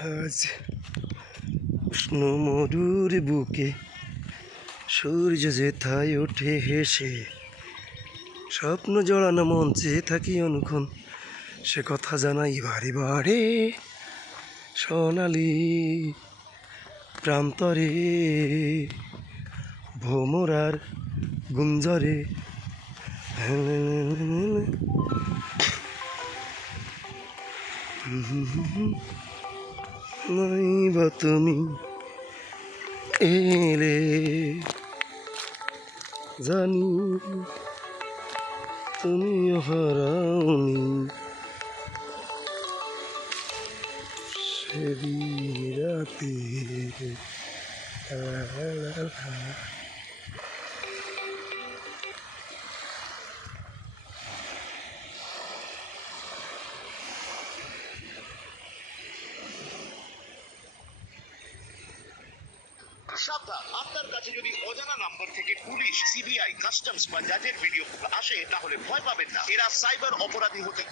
আজ উষ্ণ মরুর বুকে সূর্য যেথায় ওঠে হেসে, স্বপ্ন জড়ানো মঞ্চে থাকি অনুক্ষণ, সে কথা জানাই বারে বারে সোনালি প্রান্তরে। ভোমরার গুঞ্জরে নাই বা তুমি এলে জানি তুমি হারাওনি সেদিন রাতে সাবধান। আপনার কাছে যদি অজানা নাম্বার থেকে পুলিশ, সিবিআই, কাস্টমস বা জাজের ভিডিও আসে, তাহলে ভয় পাবেন না। এরা সাইবার অপরাধী হতে